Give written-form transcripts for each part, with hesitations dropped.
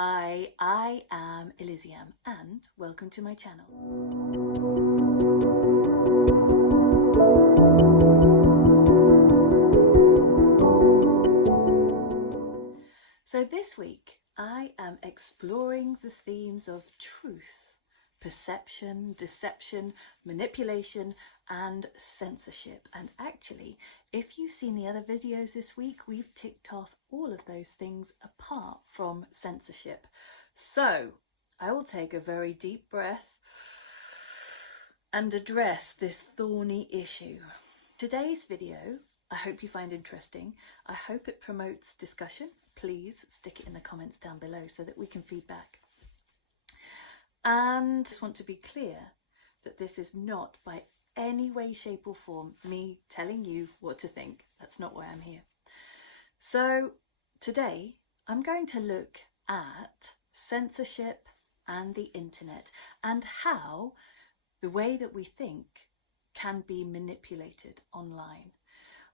Hi, I am Eliziam and welcome to my channel. So this week I am exploring the themes of truth, perception, deception, manipulation and censorship. And actually, if you've seen the other videos this week, we've ticked off all of those things apart from censorship. So I will take a very deep breath and address this thorny issue. Today's video, I hope you find interesting. I hope it promotes discussion. Please stick it in the comments down below so that we can feedback. And I just want to be clear that this is not by any way, shape or form me telling you what to think. That's not why I'm here. So today I'm going to look at censorship and the internet and how the way that we think can be manipulated online.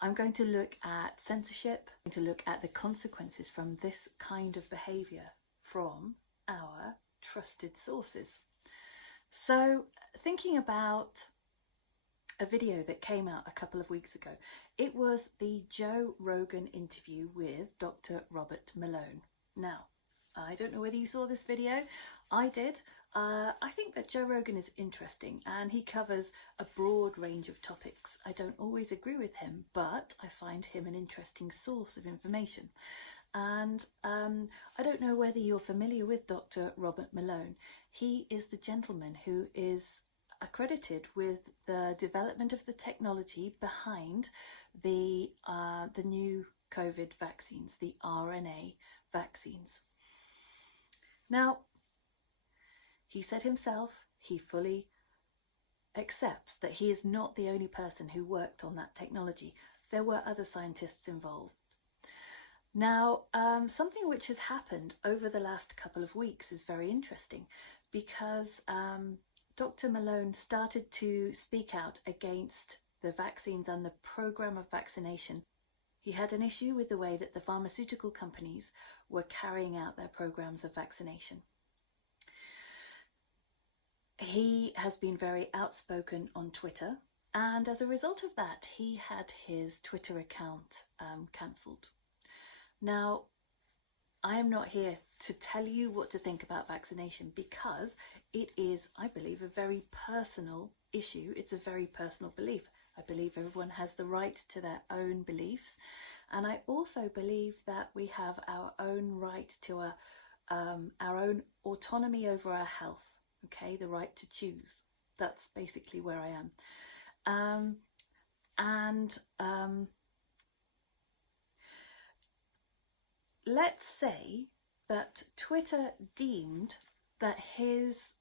I'm going to look at censorship, I'm going to look at the consequences from this kind of behaviour from our trusted sources. So thinking about a video that came out a couple of weeks ago, it was the Joe Rogan interview with Dr. Robert Malone. Now, I don't know whether you saw this video. I did. I think that Joe Rogan is interesting and he covers a broad range of topics. I don't always agree with him, but I find him an interesting source of information. And I don't know whether you're familiar with Dr. Robert Malone. He is the gentleman who is accredited with the development of the technology behind the new COVID vaccines, the RNA vaccines. Now, he said himself, he fully accepts that he is not the only person who worked on that technology. There were other scientists involved. Now, something which has happened over the last couple of weeks is very interesting because Dr. Malone started to speak out against the vaccines and the program of vaccination. He had an issue with the way that the pharmaceutical companies were carrying out their programs of vaccination. He has been very outspoken on Twitter, and as a result of that, he had his Twitter account cancelled. Now, I am not here to tell you what to think about vaccination because it is, I believe, a very personal issue. It's a very personal belief. I believe everyone has the right to their own beliefs, and I also believe that we have our own right to our own autonomy over our health. Okay, the right to choose. That's basically where I am. Let's say that Twitter deemed that his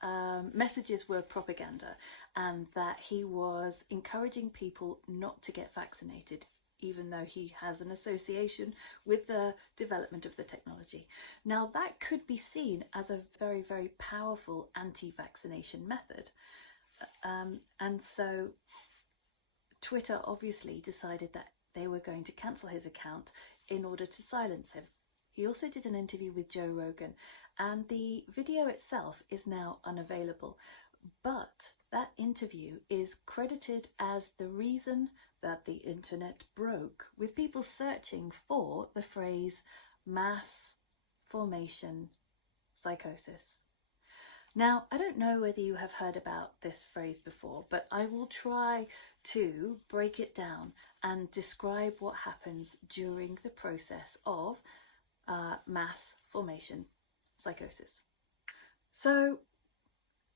messages were propaganda and that he was encouraging people not to get vaccinated, even though he has an association with the development of the technology. Now, that could be seen as a very, very powerful anti-vaccination method. And so Twitter obviously decided that they were going to cancel his account in order to silence him. He also did an interview with Joe Rogan, and the video itself is now unavailable. But that interview is credited as the reason that the internet broke, with people searching for the phrase mass formation psychosis. Now, I don't know whether you have heard about this phrase before, but I will try to break it down and describe what happens during the process of mass formation psychosis. So,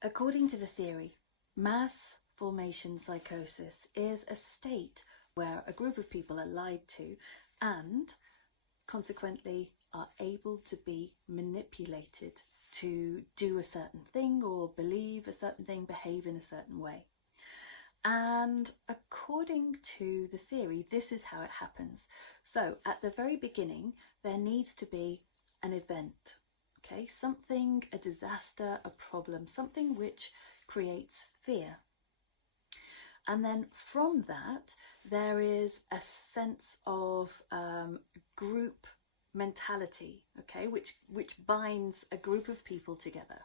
according to the theory, mass formation psychosis is a state where a group of people are lied to and consequently are able to be manipulated to do a certain thing or believe a certain thing, behave in a certain way. And according to the theory, this is how it happens. So at the very beginning, there needs to be an event, okay? Something, a disaster, a problem, something which creates fear. And then from that, there is a sense of group mentality, okay, which binds a group of people together.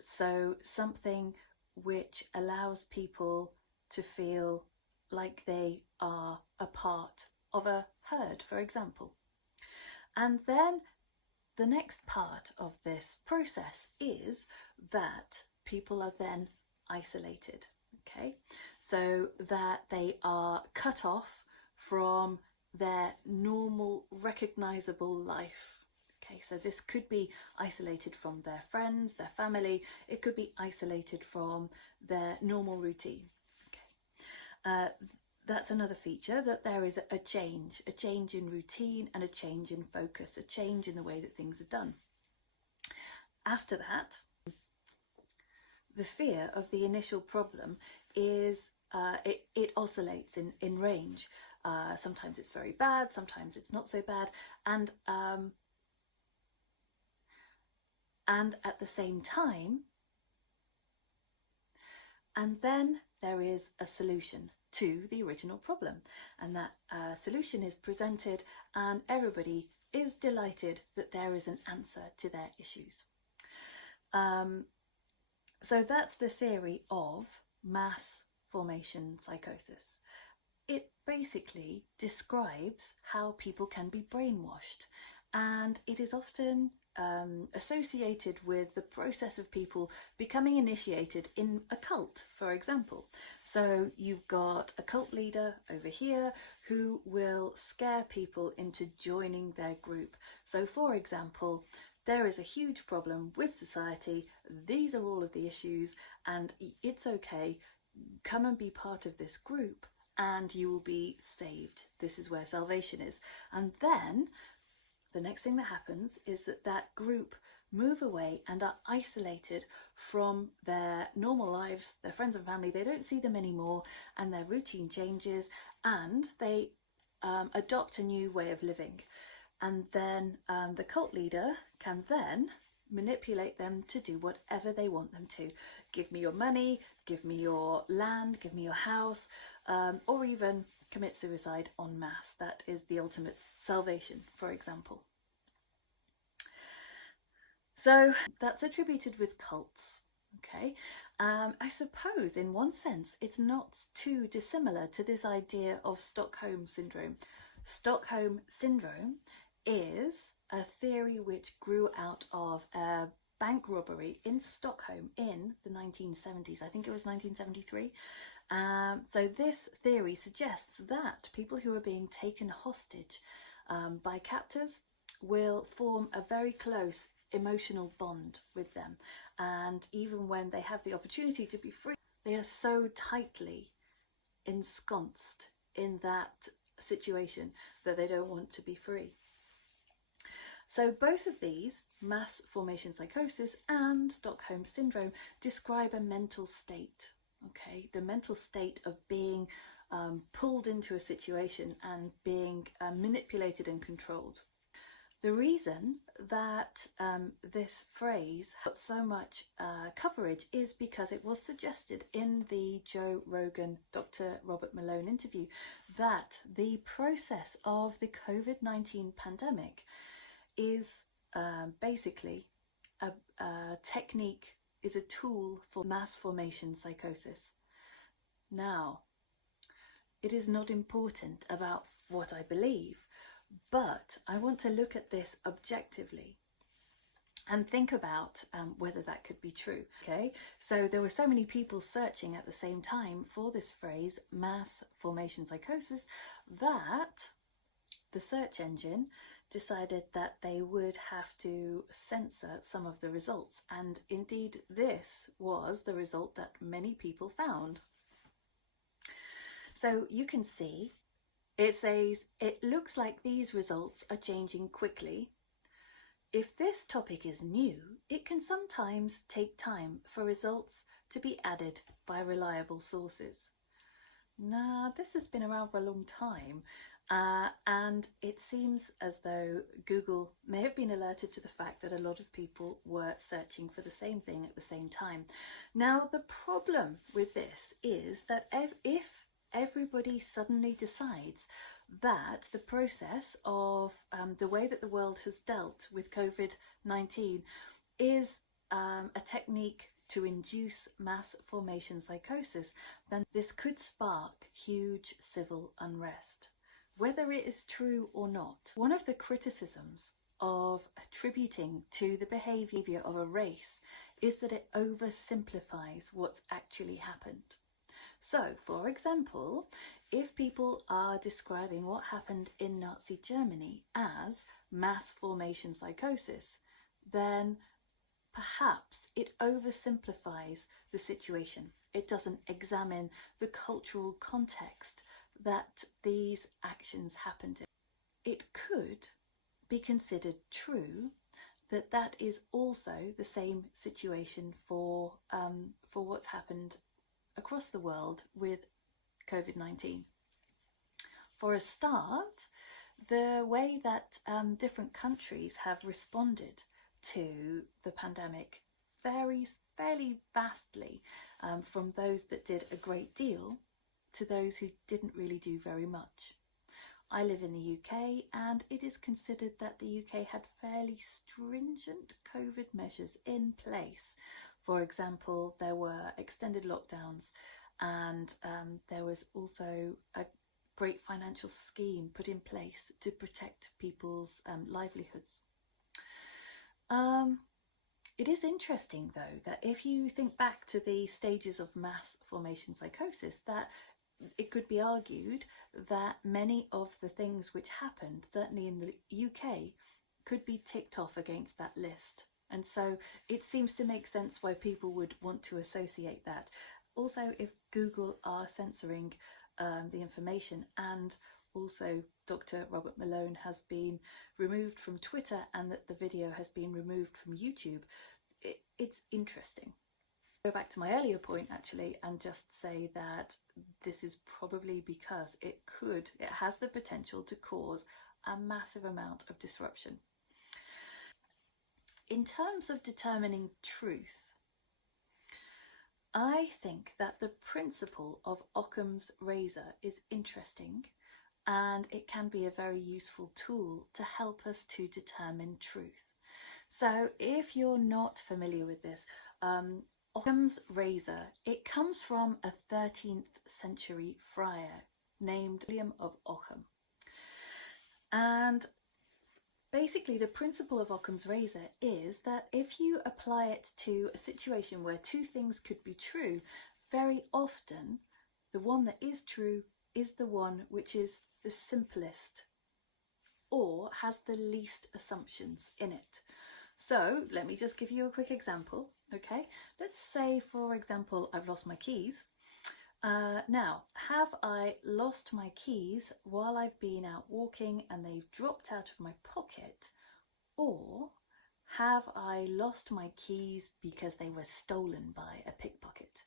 So something which allows people to feel like they are a part of a herd, for example. And then the next part of this process is that people are then isolated, okay? So that they are cut off from their normal, recognizable life. Okay, so this could be isolated from their friends, their family. It could be isolated from their normal routine. Okay. That's another feature, that there is a change in routine and a change in focus, a change in the way that things are done. After that, the fear of the initial problem is it oscillates in range. Sometimes it's very bad, sometimes it's not so bad, and at the same time, and then there is a solution to the original problem, and that solution is presented and everybody is delighted that there is an answer to their issues. So that's the theory of mass formation psychosis. It basically describes how people can be brainwashed, and it is often associated with the process of people becoming initiated in a cult, for example. So you've got a cult leader over here who will scare people into joining their group. So for example, there is a huge problem with society, these are all of the issues, and it's okay, come and be part of this group and you will be saved. This is where salvation is. And then the next thing that happens is that group move away and are isolated from their normal lives, their friends and family. They don't see them anymore, and their routine changes, and they adopt a new way of living. And then the cult leader can then manipulate them to do whatever they want them to. Give me your money, give me your land, give me your house, or even commit suicide en masse. That is the ultimate salvation, for example. So that's attributed with cults, okay? I suppose in one sense it's not too dissimilar to this idea of Stockholm Syndrome. Stockholm Syndrome is a theory which grew out of a bank robbery in Stockholm in the 1970s. I think it was 1973. So this theory suggests that people who are being taken hostage by captors will form a very close emotional bond with them, and even when they have the opportunity to be free, they are so tightly ensconced in that situation that they don't want to be free. So both of these, mass formation psychosis and Stockholm Syndrome, describe a mental state, okay? The mental state of being pulled into a situation and being manipulated and controlled. The reason that this phrase got so much coverage is because it was suggested in the Joe Rogan, Dr. Robert Malone interview, that the process of the COVID-19 pandemic is basically a technique, is a tool for mass formation psychosis. Now, it is not important about what I believe, but I want to look at this objectively and think about whether that could be true. Okay, so there were so many people searching at the same time for this phrase, mass formation psychosis, that the search engine decided that they would have to censor some of the results, and indeed this was the result that many people found. So you can see it says, it looks like these results are changing quickly. If this topic is new, it can sometimes take time for results to be added by reliable sources. Now, this has been around for a long time, and it seems as though Google may have been alerted to the fact that a lot of people were searching for the same thing at the same time. Now, the problem with this is that if everybody suddenly decides that the process of the way that the world has dealt with COVID-19 is a technique to induce mass formation psychosis, then this could spark huge civil unrest. Whether it is true or not, one of the criticisms of attributing to the behaviour of a race is that it oversimplifies what's actually happened. So, for example, if people are describing what happened in Nazi Germany as mass formation psychosis, then perhaps it oversimplifies the situation. It doesn't examine the cultural context that these actions happened in. It could be considered true that that is also the same situation for what's happened across the world with COVID-19. For a start, the way that different countries have responded to the pandemic varies fairly vastly, from those that did a great deal to those who didn't really do very much. I live in the UK, and it is considered that the UK had fairly stringent COVID measures in place. For example, there were extended lockdowns, and there was also a great financial scheme put in place to protect people's livelihoods. It is interesting, though, that if you think back to the stages of mass formation psychosis, that it could be argued that many of the things which happened, certainly in the UK, could be ticked off against that list. And so it seems to make sense why people would want to associate that. Also, if Google are censoring the information, and also Dr. Robert Malone has been removed from Twitter and that the video has been removed from YouTube, it's interesting. Go back to my earlier point actually and just say that this is probably because it has the potential to cause a massive amount of disruption. In terms of determining truth, I think that the principle of Occam's razor is interesting, and it can be a very useful tool to help us to determine truth. So if you're not familiar with this, Occam's razor, it comes from a 13th century friar named Eliziam of Occam. And basically the principle of Occam's razor is that if you apply it to a situation where two things could be true, very often the one that is true is the one which is the simplest or has the least assumptions in it. So let me just give you a quick example. Okay, let's say, for example, I've lost my keys. Now, have I lost my keys while I've been out walking and they've dropped out of my pocket, or have I lost my keys because they were stolen by a pickpocket?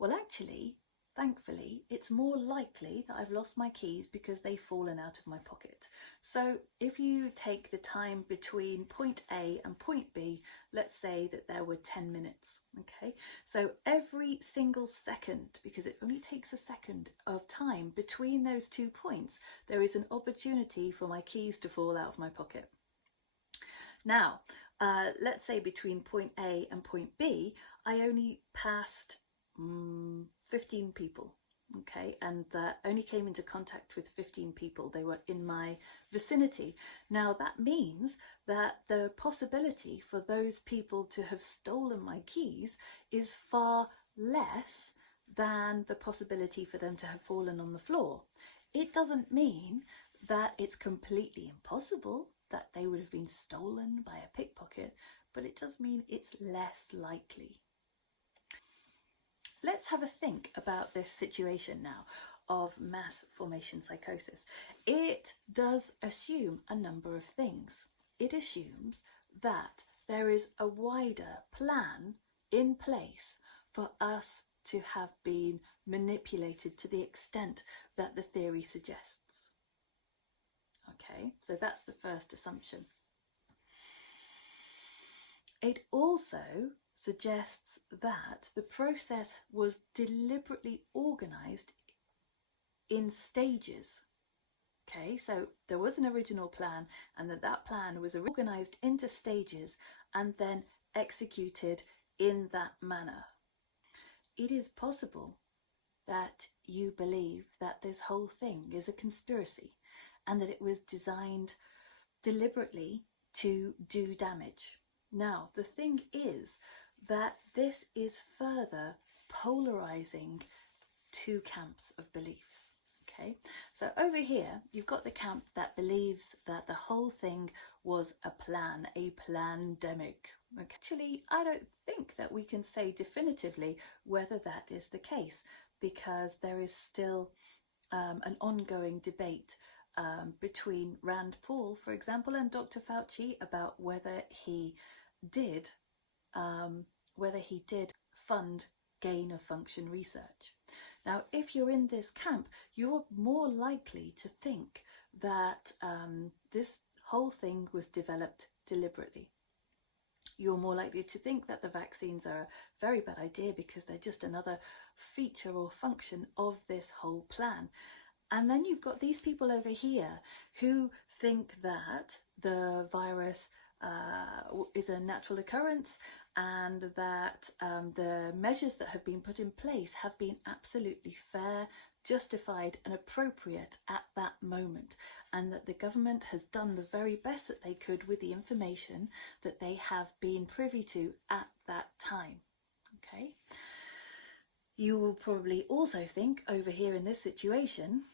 Well, actually, thankfully, it's more likely that I've lost my keys because they've fallen out of my pocket. So if you take the time between point A and point B, let's say that there were 10 minutes, okay? So every single second, because it only takes a second of time between those 2 points, there is an opportunity for my keys to fall out of my pocket. Now, let's say between point A and point B, I only passed 15 people, okay, and only came into contact with 15 people. They were in my vicinity. Now that means that the possibility for those people to have stolen my keys is far less than the possibility for them to have fallen on the floor. It doesn't mean that it's completely impossible that they would have been stolen by a pickpocket, but it does mean it's less likely. Let's have a think about this situation now of mass formation psychosis. It does assume a number of things. It assumes that there is a wider plan in place for us to have been manipulated to the extent that the theory suggests. Okay, so that's the first assumption. It also suggests that the process was deliberately organised in stages. Okay, so there was an original plan, and that plan was organized into stages and then executed in that manner. It is possible that you believe that this whole thing is a conspiracy and that it was designed deliberately to do damage. Now, the thing is that this is further polarizing two camps of beliefs. Okay, so over here you've got the camp that believes that the whole thing was a plan, a plandemic. Okay. Actually, I don't think that we can say definitively whether that is the case, because there is still an ongoing debate between Rand Paul, for example, and Dr. Fauci about whether he did fund gain of function research. Now, if you're in this camp, you're more likely to think that this whole thing was developed deliberately. You're more likely to think that the vaccines are a very bad idea because they're just another feature or function of this whole plan. And then you've got these people over here who think that the virus is a natural occurrence, and that the measures that have been put in place have been absolutely fair, justified and appropriate at that moment, and that the government has done the very best that they could with the information that they have been privy to at that time. Okay. You will probably also think over here in this situation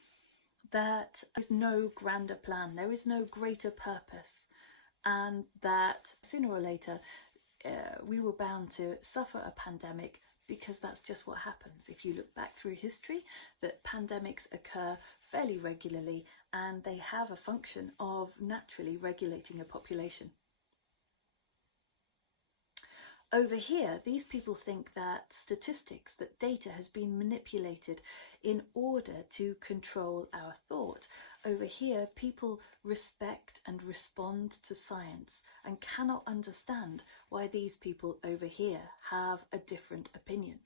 that there is no grander plan, there is no greater purpose, and that sooner or later we were bound to suffer a pandemic, because that's just what happens. If you look back through history, that pandemics occur fairly regularly, and they have a function of naturally regulating a population. Over here, these people think that statistics, that data has been manipulated in order to control our thought. Over here, people respect and respond to science and cannot understand why these people over here have a different opinion.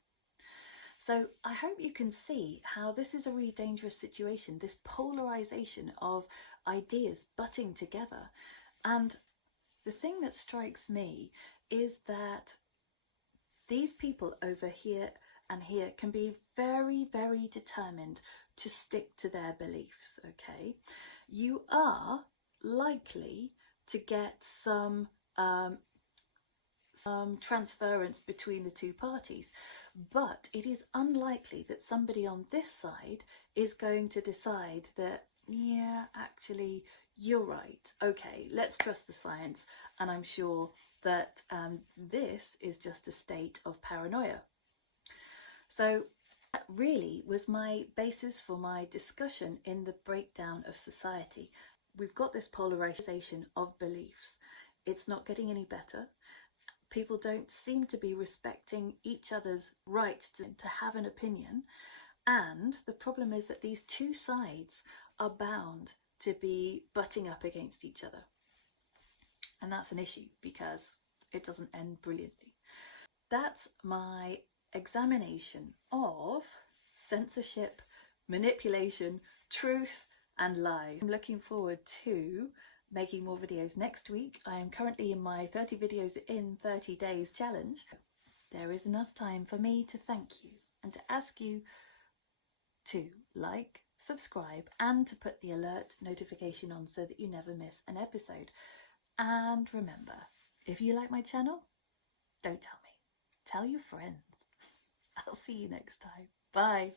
So I hope you can see how this is a really dangerous situation, this polarization of ideas butting together. And the thing that strikes me is that these people over here and here can be very, very determined to stick to their beliefs, okay? You are likely to get some transference between the two parties, but it is unlikely that somebody on this side is going to decide that, yeah, actually, you're right. Okay, let's trust the science, and I'm sure that this is just a state of paranoia. So that really was my basis for my discussion in the breakdown of society. We've got this polarization of beliefs. It's not getting any better. People don't seem to be respecting each other's right to have an opinion. And the problem is that these two sides are bound to be butting up against each other. And that's an issue because it doesn't end brilliantly. That's my examination of censorship, manipulation, truth and lies. I'm looking forward to making more videos next week. I am currently in my 30 videos in 30 days challenge. There is enough time for me to thank you and to ask you to like, subscribe and to put the alert notification on so that you never miss an episode. And remember, if you like my channel, don't tell me. Tell your friends. I'll see you next time. Bye.